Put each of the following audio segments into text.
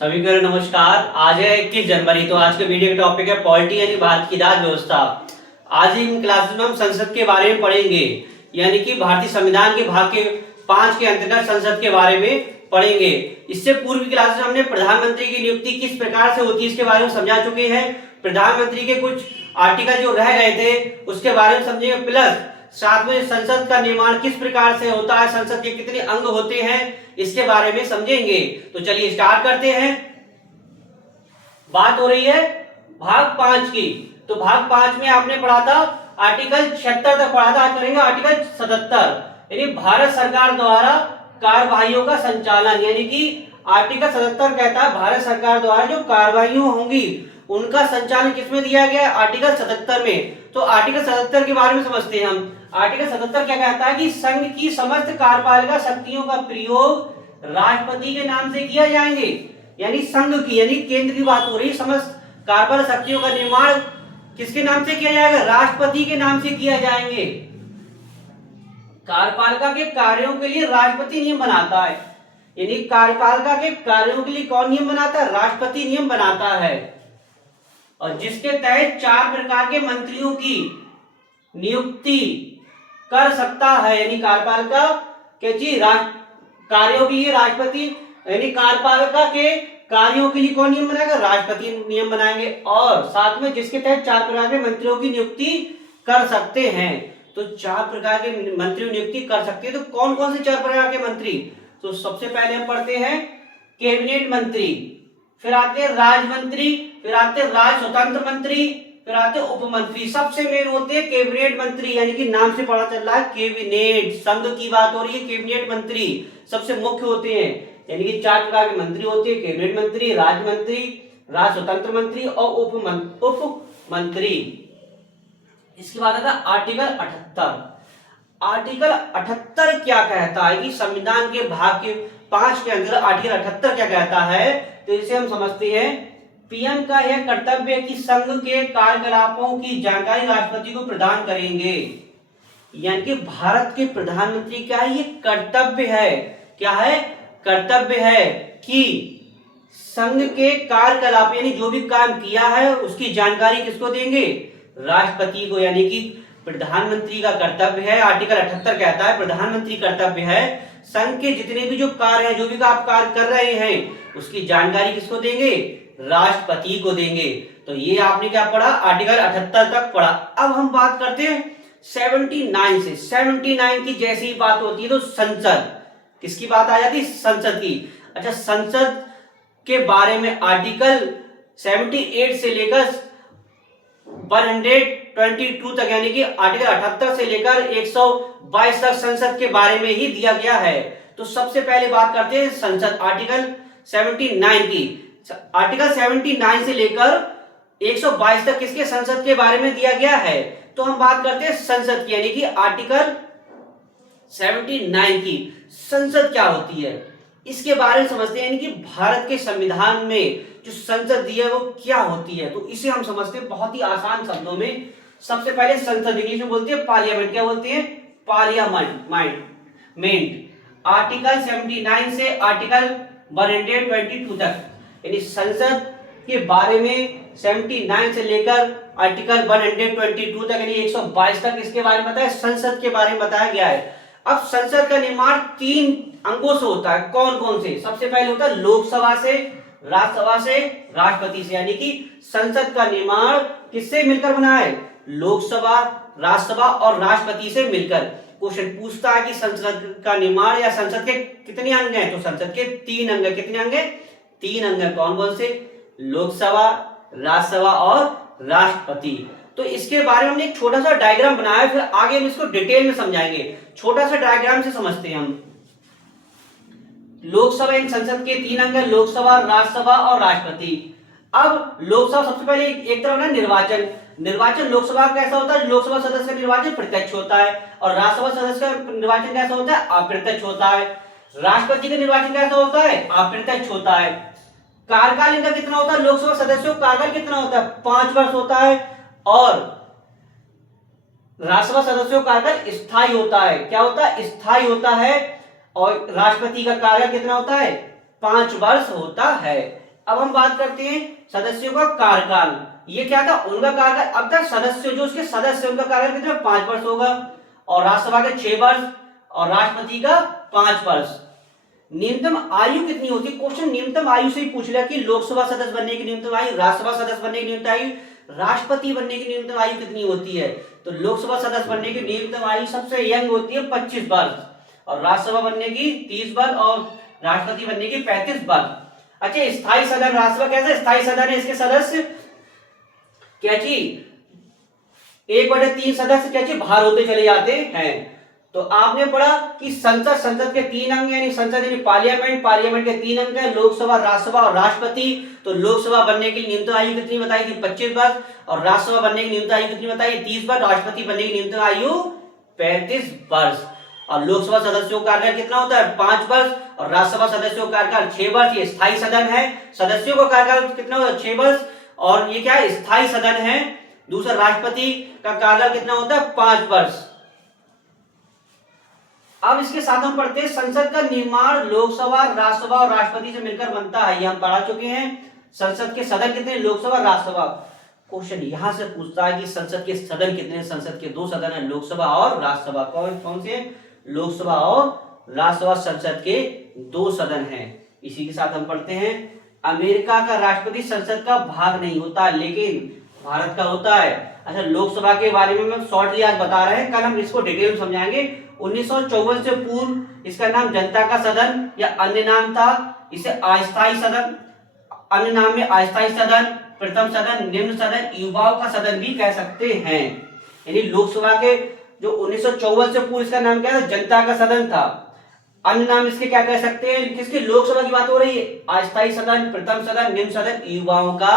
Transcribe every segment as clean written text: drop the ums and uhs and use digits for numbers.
सभी को नमस्कार। आज है 21 जनवरी। तो आज के वीडियो का टॉपिक है पॉलिटी यानी भारत की राज व्यवस्था। आज इन क्लासेस में हम संसद के बारे में पढ़ेंगे, यानी कि भारतीय संविधान के भाग के 5 के अंतर्गत संसद के बारे में पढ़ेंगे। इससे पूर्व की क्लासेस में हमने प्रधानमंत्री की नियुक्ति किस प्रकार से होती है इसके बारे में समझा चुके हैं। प्रधानमंत्री के कुछ आर्टिकल जो रह गए थे उसके बारे में समझेंगे, प्लस साथ में संसद का निर्माण किस प्रकार से होता है, संसद के कितने अंग होते हैं इसके बारे में समझेंगे। तो चलिए स्टार्ट करते हैं। बात हो रही है भाग 5 की। तो भाग 5 में आपने पढ़ा था आर्टिकल 76 तक पढ़ा था। आज करेंगे आर्टिकल 77 यानी भारत सरकार द्वारा कार्यवाहियों का संचालन। यानी कि आर्टिकल 77 कहता है भारत सरकार द्वारा जो कार्यवाहियां होंगी उनका संचालन किसमें दिया गया है, आर्टिकल 77 में। तो आर्टिकल 77 के बारे में समझते हैं हम। आर्टिकल 77 क्या कहता है कि संघ की समस्त कार्यपालिका शक्तियों का प्रयोग राष्ट्रपति के नाम से किया जाएंगे। यानी संघ की यानी केंद्र की बात हो रही है। समस्त कार्यपालिक शक्तियों का निर्माण किसके नाम से किया जाएगा, राष्ट्रपति के नाम से किया जाएंगे। कार्यपालिका के कार्यों के लिए राष्ट्रपति नियम बनाता है। यानी कार्यपालिका के कार्यों के लिए कौन नियम बनाता है, राष्ट्रपति नियम बनाता है। और जिसके तहत 4 प्रकार के मंत्रियों की नियुक्ति कर सकता है। यानी कार्यपालिका के कार्यों के लिए राष्ट्रपति, यानी कार्यपालिका के कार्यों के लिए कौन नियम बनाएगा, राष्ट्रपति नियम बनाएंगे। और साथ में जिसके तहत 4 प्रकार के मंत्रियों की नियुक्ति कर सकते हैं। तो 4 प्रकार के मंत्रियों की नियुक्ति कर सकते हैं। तो कौन कौन से 4 प्रकार के मंत्री, तो सबसे पहले हम पढ़ते हैं कैबिनेट मंत्री, फिर आते हैं राज मंत्री, फिर आते हैं राज स्वतंत्र मंत्री, फिर आते हैं उप मंत्री। सबसे मेन होते हैं कैबिनेट मंत्री, यानी कि नाम से पता चल रहा है कैबिनेट, संघ की बात हो रही है। कैबिनेट मंत्री सबसे मुख्य होते हैं, यानी कि 4 प्रकार के मंत्री होते हैं, कैबिनेट मंत्री, राज मंत्री, राज स्वतंत्र मंत्री और उप मंत्री। इसके बाद आता है आर्टिकल 78। आर्टिकल 78 क्या कहता है कि संविधान के भाग के 5 के अंदर आर्टिकल 78 क्या कहता है, तो इसे हम समझते हैं। पीएम का यह कर्तव्य है कि संघ के कार्यकलापों की जानकारी राष्ट्रपति को प्रदान करेंगे। यानी कि भारत के प्रधानमंत्री का ये कर्तव्य है, क्या है, कर्तव्य है कि संघ के कार्यकलाप यानी जो भी काम किया है उसकी जानकारी किसको देंगे, राष्ट्रपति को। यानी कि प्रधानमंत्री का कर्तव्य है, आर्टिकल 78 कहता है प्रधानमंत्री कर्तव्य है संघ के जितने भी जो कार्य है, जो भी आप कार्य कर रहे हैं उसकी जानकारी किसको देंगे, राष्ट्रपति को देंगे। तो ये आपने क्या पढ़ा, आर्टिकल 78 तक पढ़ा। अब हम बात करते हैं 79 से। 79 की जैसी बात होती है तो संसद, किसकी बात आ जाती है, संसद की। अच्छा, संसद के बारे में आर्टिकल 78 से लेकर 122 तक, यानी कि आर्टिकल 78 से लेकर 122 तक संसद के बारे में ही दिया गया है। तो सबसे पहले बात करते हैं संसद, आर्टिकल 79 की। आर्टिकल 79 से लेकर 122 तक किसके, संसद के बारे में दिया गया है। तो हम बात करते हैं संसद की, यानी कि आर्टिकल 79 की। संसद क्या होती है इसके बारे में समझते हैं, यानी कि भारत के संविधान में जो संसद दी है वो क्या होती है। तो इसे हम समझते हैं बहुत ही आसान शब्दों में। सबसे पहले संसद इंग्लिश में बोलते हैं पार्लियामेंट, क्या बोलते हैं, पार्लियामेंट। आर्टिकल 79 से आर्टिकल 122 तक, यानी संसद के बारे में 79 से लेकर आर्टिकल 122 तक यानी 122 तक इसके बारे में बताया, संसद के बारे में बताया गया है। अब संसद का निर्माण 3 अंगों से होता है। कौन कौन से, सबसे पहले होता है लोकसभा से, राज्यसभा से, राष्ट्रपति से। यानी कि संसद का निर्माण किससे मिलकर बना है, लोकसभा, राज्यसभा और राष्ट्रपति से मिलकर। क्वेश्चन पूछता है कि संसद का निर्माण या संसद के कितने अंग हैं, तो संसद के 3 अंग हैं। कितने अंग हैं, 3 अंग हैं। कौन कौन से, लोकसभा, राज्यसभा और राष्ट्रपति। तो इसके बारे में हमने एक छोटा सा डायग्राम बनाया है, फिर आगे हम इसको डिटेल में समझाएंगे। छोटा सा डायग्राम से समझते हैं हम। लोकसभा इन संसद के 3 अंग हैं, लोकसभा, राज्यसभा और राष्ट्रपति। अब लोकसभा सबसे पहले एक तरफ है निर्वाचन। निर्वाचन लोकसभा कैसा होता है, लोकसभा सदस्य का निर्वाचन प्रत्यक्ष होता है, और राज्यसभा सदस्य का निर्वाचन कैसा होता है, अप्रत्यक्ष होता है। राष्ट्रपति का निर्वाचन कैसा होता है, अप्रत्यक्ष होता है। कार्यकाल इनका कितना होता है, लोकसभा सदस्यों का कार्यकाल कितना होता है, 5 वर्ष होता है, और राज्यसभा सदस्यों का कार्यकाल स्थायी होता है। क्या होता है, स्थायी होता है। और राष्ट्रपति का कार्यकाल कितना होता है, 5 वर्ष होता है। अब हम बात करते हैं सदस्यों का कार्यकाल। ये क्या था, उनका कार्यकाल। अब तक सदस्य जो उसके सदस्य उनका कार्यकाल कितना 5 वर्ष होगा, और राज्यसभा के 6 वर्ष और राष्ट्रपति का 5 वर्ष। न्यूनतम आयु कितनी होती है, क्वेश्चन न्यूनतम आयु से ही पूछ लिया कि लोकसभा सदस्य बनने की न्यूनतम आयु, राज्यसभा सदस्य बनने की न्यूनतम आयु, राष्ट्रपति बनने की न्यूनतम आयु कितनी होती है। तो लोकसभा सदस्य बनने की न्यूनतम आयु सबसे यंग होती है 25 वर्ष, और राज्यसभा बनने की 30 वर्ष और राष्ट्रपति बनने की 35 वर्ष। अच्छा, स्थायी सदन, राज्यसभा कैसे स्थायी सदन है, इसके सदस्य क्या जी 1/3 सदस्य क्या जी बाहर होते चले जाते हैं। तो आपने पढ़ा कि संसद के 3 अंग, यानी संसद यानी पार्लियामेंट के 3 अंग है, लोकसभा, राज्यसभा और राष्ट्रपति। तो लोकसभा बनने की न्यूनतम आयु कितनी बताई थी 25 वर्ष, और राज्यसभा बनने की न्यूनतम आयु कितनी बताई 30 वर्ष, राष्ट्रपति बनने की न्यूनतम आयु 35 वर्ष। और लोकसभा सदस्यों का कार्यकाल कितना होता है 5 वर्ष, और राज्यसभा सदस्यों का कार्यकाल 6 वर्ष। ये स्थायी सदन है, सदस्यों का कार्यकाल कितना होता है 6 वर्ष, और ये क्या है स्थायी सदन है। दूसरा, राष्ट्रपति का कार्यकाल कितना होता है 5 वर्ष। अब इसके साथ हम पढ़ते हैं संसद का निर्माण लोकसभा, राज्यसभा और राष्ट्रपति से मिलकर बनता है। ये हम पढ़ा चुके हैं। संसद के सदन कितने, लोकसभा, राज्यसभा। क्वेश्चन यहां से पूछता है कि संसद के सदन कितने, संसद के 2 सदन है, लोकसभा और राज्यसभा। कौन से, लोकसभा और राज्यसभा संसद के 2 सदन हैं। इसी के साथ हम पढ़ते हैं अमेरिका का राष्ट्रपति संसद का भाग नहीं होता, लेकिन भारत का होता है। अच्छा, लोकसभा के बारे में हम शॉर्टली आज बता रहे हैं, कल हम इसको डिटेल में समझाएंगे। 1954 से पूर्व इसका नाम जनता का सदन या अन्य नाम था। इसे अस्थायी सदन, अन्य नाम में अस्थायी सदन, प्रथम सदन, निम्न सदन, युवाओं का सदन भी कह सकते हैं। यानी लोकसभा के जो 1954 से पूर्व इसका नाम क्या था, जनता का सदन था। अन्य नाम इसके क्या कह सकते हैं, किसके, लोकसभा की बात हो रही है, अस्थायी सदन, प्रथम सदन, निम्न सदन, युवाओं का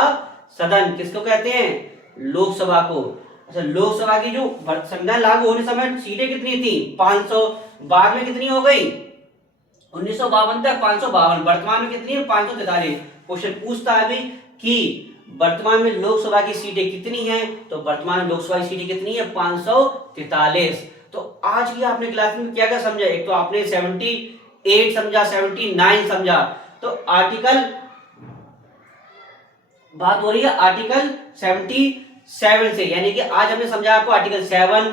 सदन, किसको कहते हैं, लोकसभा को। अच्छा, लोकसभा की जो संविधान लागू होने समय सीटें कितनी थी 500, बाद में कितनी हो गई 1952 तक 552, वर्तमान में कितनी है 543। क्वेश्चन पूछता है अभी कि वर्तमान में लोकसभा की सीटें कितनी हैं, तो वर्तमान में लोकसभा की सीटें कितनी है 543। तो आज की आपने क्लास में क्या क्या समझा, एक तो आपने 78 समझा, 79 समझा। तो आर्टिकल बात हो रही है आर्टिकल 77 से, यानी कि आज हमने समझा आपको आर्टिकल 7,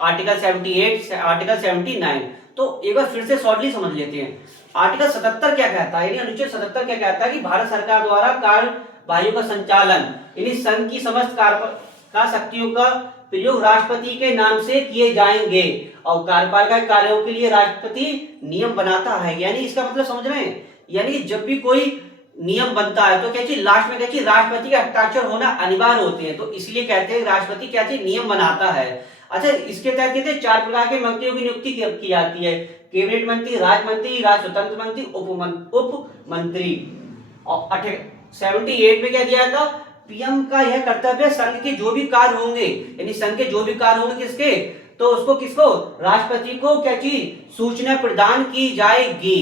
आर्टिकल 78, आर्टिकल 79। तो एक बार फिर से शॉर्टली समझ लेते हैं। आर्टिकल 77 क्या कहता है, यानी अनुच्छेद 77 क्या कहता है कि भारत सरकार द्वारा कार्यवाहियों का संचालन, यानी संघ की समस्त कार्य शक्तियों का प्रयोग राष्ट्रपति के नाम से किए जाएंगे, और कार्यपालिका कार्यों के लिए राष्ट्रपति नियम बनाता है। यानी इसका मतलब समझ रहे हैं, यानी जब भी कोई नियम बनता है तो क्या चीज लास्ट में क्या चीज राष्ट्रपति के हस्ताक्षर होना अनिवार्य होते हैं, तो इसलिए कहते हैं राष्ट्रपति क्या चीज नियम बनाता है। अच्छा, इसके तहत कहते हैं 4 प्रकार के मंत्रियों की नियुक्ति की जाती है, कैबिनेट मंत्री, राज्य मंत्री, राज्य स्वतंत्र मंत्री, उप मंत्री। और 78 में क्या दिया था, पीएम का यह कर्तव्य संघ के जो भी कार्य होंगे, यानी संघ के जो भी कार्य होंगे किसके, तो उसको किसको, राष्ट्रपति को क्या चीज सूचना प्रदान की जाएगी।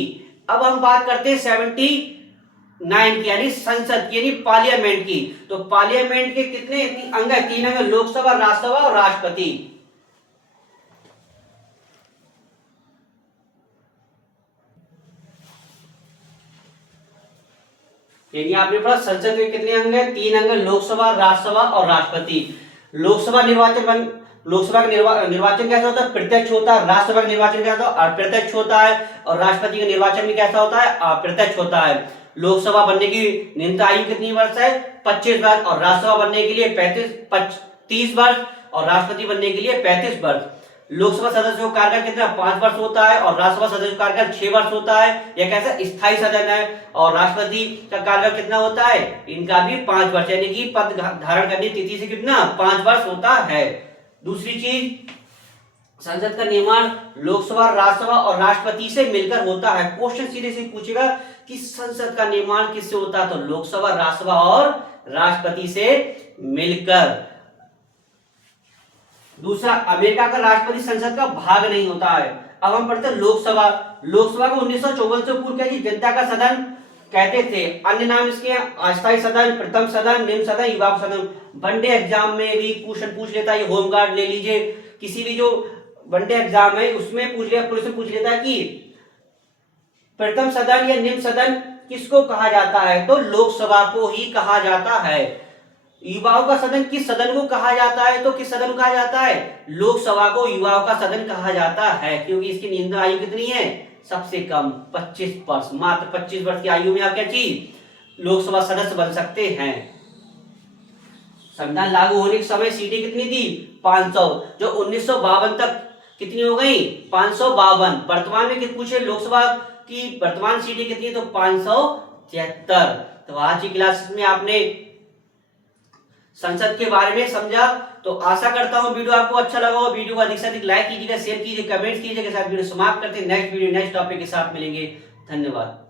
अब हम बात करते हैं 79 की, यानी संसद की, यानी पार्लियामेंट की। तो पार्लियामेंट के कितने अंग है, 3 अंग, लोकसभा, राज्यसभा और राष्ट्रपति। यानी आपने पढ़ा संसद के कितने अंग है, 3 अंग, लोकसभा, राज्यसभा और राष्ट्रपति। लोकसभा लोकसभा का निर्वाचन कैसा होता है, प्रत्यक्ष होता है। राज्यसभा का निर्वाचन कैसा होता है, अप्रत्यक्ष होता है। और राष्ट्रपति का निर्वाचन भी कैसा होता है, अप्रत्यक्ष होता है। लोकसभा बनने की न्यूनतम आयु कितनी वर्ष है 25 वर्ष, और राज्यसभा बनने के लिए 30 वर्ष, और राष्ट्रपति बनने के लिए 35 वर्ष। लोकसभा सदस्यों का कार्यकाल कितना 5 वर्ष होता है, और राज्यसभा सदस्यों का कार्यकाल 6 वर्ष होता है। यह कैसा स्थायी सदन है। और राष्ट्रपति का कार्यकाल कितना होता है, इनका भी 5 वर्ष, यानी कि पद धारण करने की तिथि से कितना 5 वर्ष होता है। दूसरी चीज, संसद का निर्माण लोकसभा, राज्यसभा और राष्ट्रपति से मिलकर होता है। क्वेश्चन सीधे से पूछेगा कि संसद का निर्माण किससे होता है, तो लोकसभा, राज्यसभा और राष्ट्रपति से मिलकर। दूसरा, अमेरिका का राष्ट्रपति संसद का भाग नहीं होता है। अब हम पढ़ते हैं लोकसभा। लोकसभा को 1954 से पूर्व क्या जनता का सदन कहते थे। अन्य नाम इसके अस्थायी सदन, प्रथम सदन, निम्न सदन, युवा सदन। वनडे एग्जाम में भी क्वेश्चन पूछ लेता है, होम गार्ड ले लीजिए, किसी भी जो वनडे एग्जाम है उसमें पूछ लेता है कि प्रथम सदन या निम्न सदन किसको कहा जाता है? तो लोकसभा को ही कहा जाता है। युवाओं का सदन किस सदन को कहा जाता है? तो किस सदन को कहा जाता है? लोकसभा को युवाओं का सदन कहा जाता है, क्योंकि इसकी न्यूनतम आयु कितनी है? सबसे कम 25 वर्ष। मात्र 25 वर्ष की आयु में आप क्या चीज लोकसभा सदस्य बन सकते हैं। संविधान लागू होने के समय सीटें कितनी थी? 500, जो 1952 तक कितनी हो गई? 552। वर्तमान में कितनी पूछे लोकसभा की वर्तमान सीटें कितनी? तो 573। तो आज की क्लास में आपने संसद के बारे में समझा। तो आशा करता हूं वीडियो आपको अच्छा लगा हो। वीडियो को अधिक से अधिक लाइक कीजिएगा, शेयर कीजिए, कमेंट कीजिएगा। साथ वीडियो समाप्त करते हैं। नेक्स्ट वीडियो नेक्स्ट टॉपिक के साथ मिलेंगे। धन्यवाद।